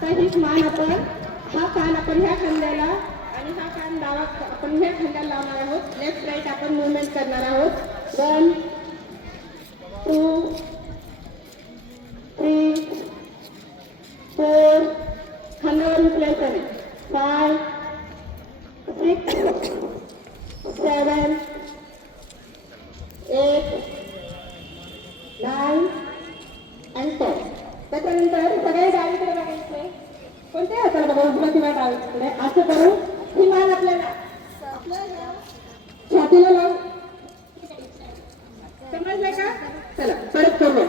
आता हीच मान आपण हा कान आपण ह्या खांद्याला आणि हा कान डावा आपण ह्या खांद्याला लावणार आहोत. लेफ्ट राईट आपण मुवमेंट करणार आहोत. 1 2 3 4 खांद्यावर उचलायचं नाही. 5 6 7 8 9 आणि 10. त्याच्यानंतर सगळे डावीकडे बघायचे. कोणत्या हाताला बघा, उजवा किंवा डावीकडे. असं करू ही मान आपल्याला छातीला लावू. समजलंय का? चला परत करूया.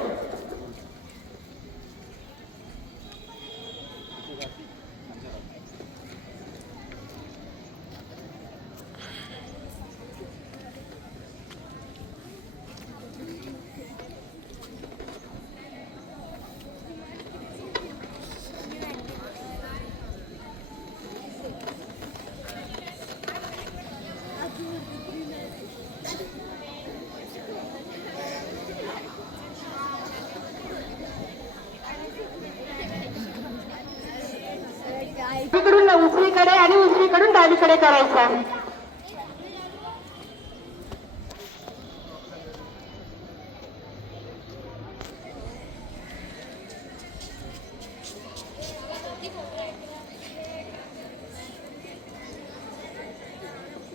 डावीकडून उजवीकडे आणि उजवीकडून डावीकडे करायचा.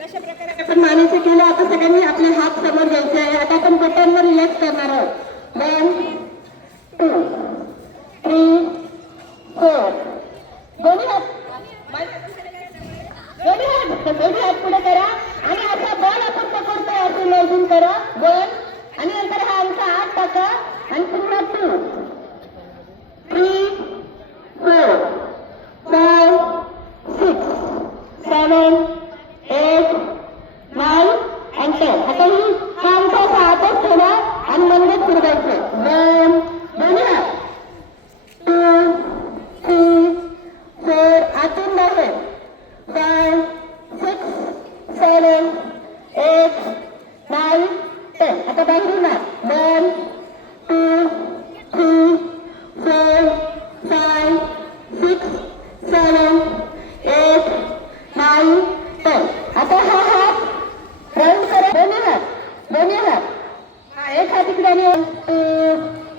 अशा प्रकारे आपण मानेचे केलं. आता सगळ्यांनी आपले हात समोर घ्यायचे आहे. आता आपण बटनवर रिलॅक्स करणार आहोत. 1 2 3 4 दोन्ही हात पुढे करा आणि असा बॉल आपण पकडतोय असं इमॅजिन करा. 1 आणि नंतर हा आमचा हात टाका आणि पुन्हा 2 3 4 5 6 7 8 9 and 10. आता ही आमचा हातच ठेवा आणि मनगट फिरवायचं. 1 दोन्ही हात 2 3 4 आतून बाहेर 5 6 7 8 9 10. आता बाहेरून 1 2 3 4 5 6 7 8 9 10. आता हा हात राऊंड करा. दोन्ही हात एक हात इकडे आणि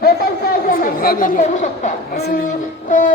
बोटांचा करू शकता. 3 4